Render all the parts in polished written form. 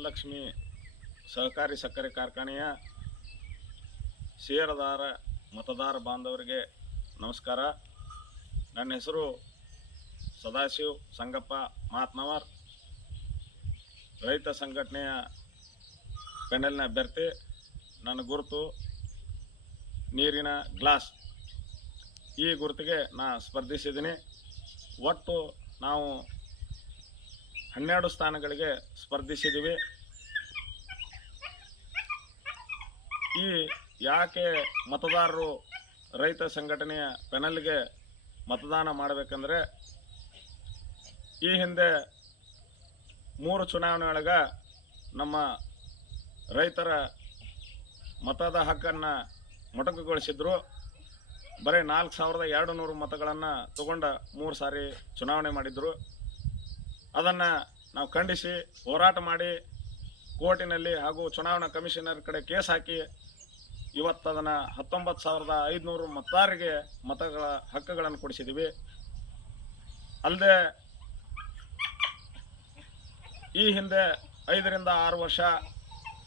ಧನಲಕ್ಷ್ಮಿ ಸಹಕಾರಿ ಸಕ್ಕರೆ ಕಾರ್ಖಾನೆಯ ಷೇರುದಾರ ಮತದಾರ ಬಾಂಧವರಿಗೆ ನಮಸ್ಕಾರ. ನನ್ನ ಹೆಸರು ಸದಾಶಿವ್ ಸಂಗಪ್ಪ ಮಾತ್ನವರ್, ರೈತ ಸಂಘಟನೆಯ ಪೆನಲ್ನ ಅಭ್ಯರ್ಥಿ. ನನ್ನ ಗುರುತು ನೀರಿನ ಗ್ಲಾಸ್. ಈ ಗುರುತಿಗೆ ನಾ ಸ್ಪರ್ಧಿಸಿದ್ದೀನಿ. ಒಟ್ಟು ನಾವು 12 ಸ್ಥಾನಗಳಿಗೆ ಸ್ಪರ್ಧಿಸಿದ್ದೀವಿ. ಈ ಯಾಕೆ ಮತದಾರರು ರೈತ ಸಂಘಟನೆಯ ಪೆನಲ್ಗೆ ಮತದಾನ ಮಾಡಬೇಕಂದ್ರೆ, ಈ ಹಿಂದೆ 3 ಚುನಾವಣೆಯೊಳಗೆ ನಮ್ಮ ರೈತರ ಮತದ ಹಕ್ಕನ್ನು ಮೊಟಕುಗೊಳಿಸಿದ್ರು. ಬರೀ 4200 ಮತಗಳನ್ನು ತಗೊಂಡ 3 ಸಾರಿ ಚುನಾವಣೆ ಮಾಡಿದ್ರು. ಅದನ್ನು ನಾವು ಖಂಡಿಸಿ ಹೋರಾಟ ಮಾಡಿ ಕೋರ್ಟಿನಲ್ಲಿ ಹಾಗೂ ಚುನಾವಣಾ ಕಮಿಷನರ್ ಕಡೆ ಕೇಸ್ ಹಾಕಿ ಇವತ್ತು ಅದನ್ನು 19,500 ಮತದಾರರಿಗೆ ಮತಗಳ ಹಕ್ಕುಗಳನ್ನು ಕೊಡಿಸಿದ್ದೀವಿ. ಅಲ್ಲದೆ ಈ ಹಿಂದೆ 5 ರಿಂದ 6 ವರ್ಷ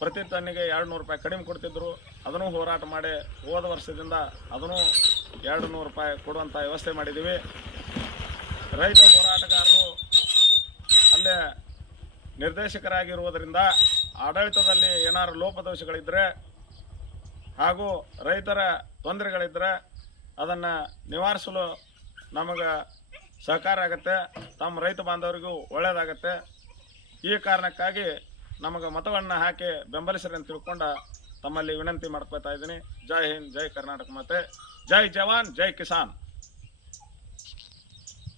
ಪ್ರತಿ ಟನ್ನಿಗೆ 200 ರೂಪಾಯಿ ಕಡಿಮೆ ಕೊಡ್ತಿದ್ರು. ಅದನ್ನು ಹೋರಾಟ ಮಾಡಿ ಹೋದ ವರ್ಷದಿಂದ ಅದನ್ನು 200 ರೂಪಾಯಿ ಕೊಡುವಂಥ ವ್ಯವಸ್ಥೆ ಮಾಡಿದ್ದೀವಿ. ರೈತ ಹೋರಾಟಗಾರರು ಅಲ್ಲೇ ನಿರ್ದೇಶಕರಾಗಿರುವುದರಿಂದ ಆಡಳಿತದಲ್ಲಿ ಏನಾರು ಲೋಪದೋಷಗಳಿದ್ದರೆ ಹಾಗೂ ರೈತರ ತೊಂದರೆಗಳಿದ್ದರೆ ಅದನ್ನು ನಿವಾರಿಸಲು ನಮಗೆ ಸಹಕಾರ ಆಗುತ್ತೆ, ತಮ್ಮ ರೈತ ಬಾಂಧವರಿಗೂ ಒಳ್ಳೆಯದಾಗತ್ತೆ. ಈ ಕಾರಣಕ್ಕಾಗಿ ನಮಗೆ ಮತವನ್ನು ಹಾಕಿ ಬೆಂಬಲಿಸ್ರಿ ಅಂತ ತಿಳ್ಕೊಂಡು ತಮ್ಮಲ್ಲಿ ವಿನಂತಿ ಮಾಡ್ಕೊತಾ ಇದ್ದೀನಿ. ಜೈ ಹಿಂದ್, ಜೈ ಕರ್ನಾಟಕ ಮಾತೆ, ಜೈ ಜವಾನ್, ಜೈ ಕಿಸಾನ್.